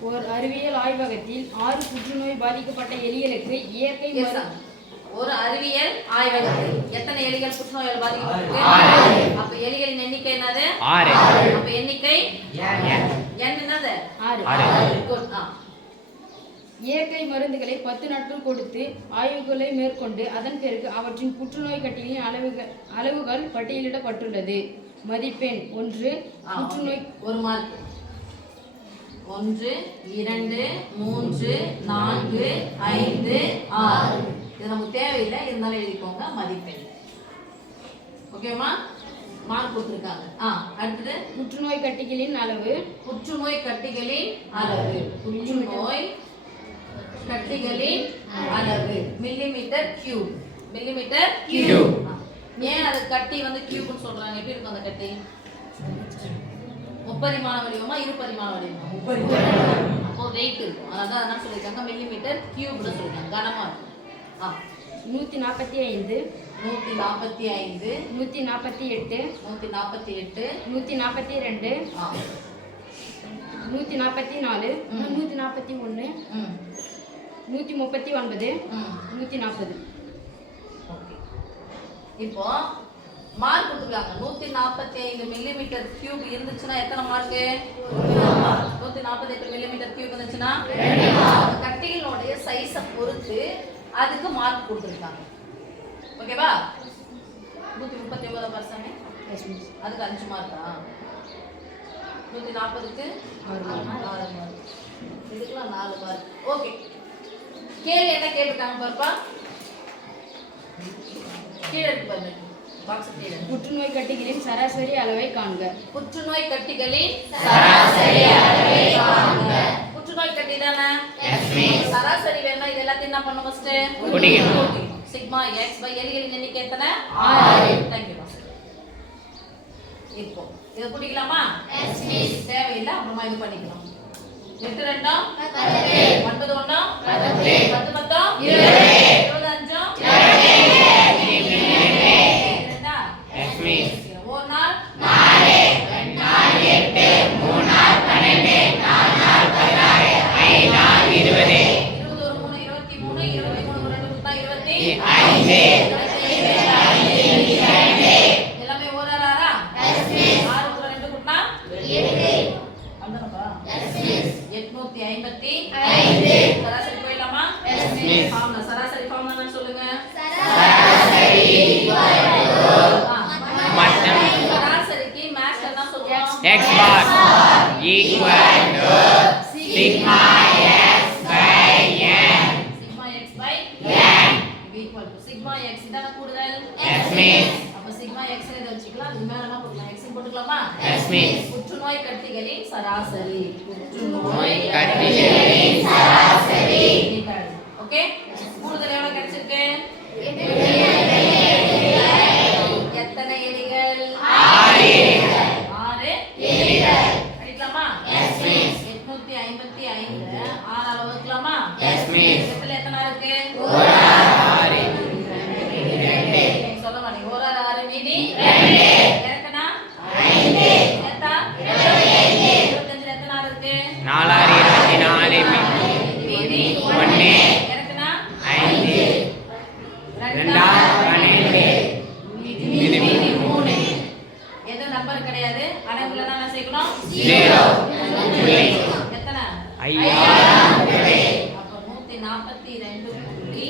ஒரு அறிவியல் ஆய்வகத்தில் ஆறு புற்றுநோய் பாதிக்கப்பட்ட எலிகளுக்கு இயற்கை. ஒரு அறிவியல் ஆய்வகத்தில் எத்தனை எலிகள் புற்றுநோயால் பாதிக்கப்பட்டிருக்கு. அப்ப எலிகளின் எண்ணிக்கை என்னது? ஆறு. அப்ப எண்ணிக்கை? என்னது? ஆறு. இயற்கை மருந்துகளை பத்து நாட்கள் கொடுத்து ஆய்வுகளை மேற்கொண்டு அதன் பிறகு அவற்றின் புற்றுநோய் கட்டியின் அளவுகள் அளவுகள் பட்டியலிடப்பட்டுள்ளது. மதிப்பெண் ஒன்று. புற்றுநோய். ஒரு மார்க் ஒன்று இரண்டு மூன்று நான்கு ஐந்து ஆறு. இது நமக்கு தேவையில்லை இருந்தாலும் எழுதிக்கோங்க மதிப்பெண். ஓகேமா மார்க் கொடுத்துருக்காங்க. ஆ அடுத்தது? புற்றுநோய் கட்டிகளின் அளவு. புற்றுநோய் கட்டிகளின் அளவு. புற்றுநோய் கட்டிகளின் அளவு. Millimetre cube millimetre Cube. ஏன் அது கட்டி வந்து கியூப்னு சொல்றாங்க? எப்படி இருக்கும் அந்த கட்டி? முப்பரிமாண வடிவமா இரு பரிமாண வடிவமா? அப்போ வெயிட் இருக்கும். அதான் என்ன சொல்லியிருக்காங்க. மில்லிமீட்டர் கியூப்னு சொல்லியிருக்காங்க. கனமா இருக்கும். ஆ. நூற்றி நாற்பத்தி ஐந்து. நூற்றி நாற்பத்தி ஐந்து. நூற்றி நாற்பத்தி எட்டு. நூற்றி நாற்பத்தி எட்டு. நூற்றி நாற்பத்தி ரெண்டு. நூற்றி நாற்பத்தி நாலு. நூற்றி நாற்பத்தி ஒன்று நூற்றி முப்பத்தி ஒன்பது. நூற்றி நாற்பது ஓகே. இப்போ மார்க் கொடுத்துருக்காங்க. நூத்தி நாற்பத்தி ஐந்து மில்லிமீட்டர் கியூப் இருந்துச்சுன்னா எத்தனை மார்க்கு நூத்தி நாற்பத்தி எட்டு மில்லிமீட்டர் கியூப் இருந்துச்சுன்னா கட்டிகளோடைய சைஸை பொறுத்து அதுக்கு மார்க் கொடுத்துருக்காங்க. ஓகேவா? நூத்தி முப்பத்தி ஒன்பது பர்சன்ட் அதுக்கு அஞ்சு மார்க்கா நூத்தி நாற்பதுக்கு ஆறு மார்க் இதுக்கெல்லாம் நாலு மார்க் ஓகே கேள்வி என்ன கேட்டுட்டாங்க பாருப்பா? கீழே இருக்கு பாருங்க. புற்றுநோய் கட்டிகளின் சராசரி அளவை காண்க. புற்றுநோய் கட்டிகளின் சராசரி அளவை காண்க. புற்றுநோய் கட்டி தானே? சராசரி வேணா இது எல்லாத்தையும் என்ன பண்ணணும் ஃபர்ஸ்ட். சிக்மா எக்ஸ் பை எலிகளின் எண்ணிக்கை எத்தனை? ஆறு. தேங்க்யூ இப்போ இதை கூட்டிக்கலாமா? தேவையில்லை அப்புறமா இது பண்ணிக்கலாம். எட்டு ரெண்டும் ஒன்பது ஒன்றும் பத்து. பத்தும் இருபது. ஐம்பத்தி சராசரி போயிடலாமா. ஃபார்ம்ல சராசரி ஃபார்ம் என்னன்னு சொல்லுங்க. மொத்தம் சராசரிக்கு மேக்ஸ் என்ன சொல்லுவோம். X bar. Equal to sigma x by n. இதான கூடுதல் x அப்ப வச்சுக்கலாம். போட்டுக்கலாமா. X miss. புற்றுநோய் கட்டிகளின் சராசரி. நோய் கட்டிகளின் சராசரி. ஓகே? கூடுதல் எவ்வளவு கிடைச்சிருக்கு. எத்தனை எலிகள்? ஆறு அடிக்கலாமா எட்நூத்தி ஐம்பத்தி ஐந்து. ஆறு அளவு வைக்கலாமா? Yes, miss. எட்டுல எத்தனை இருக்கு? சேர்க்கணும். எத்தனை? ஐயாயிரம் அப்ப நூத்தி நாற்பத்தி ரெண்டு புள்ளி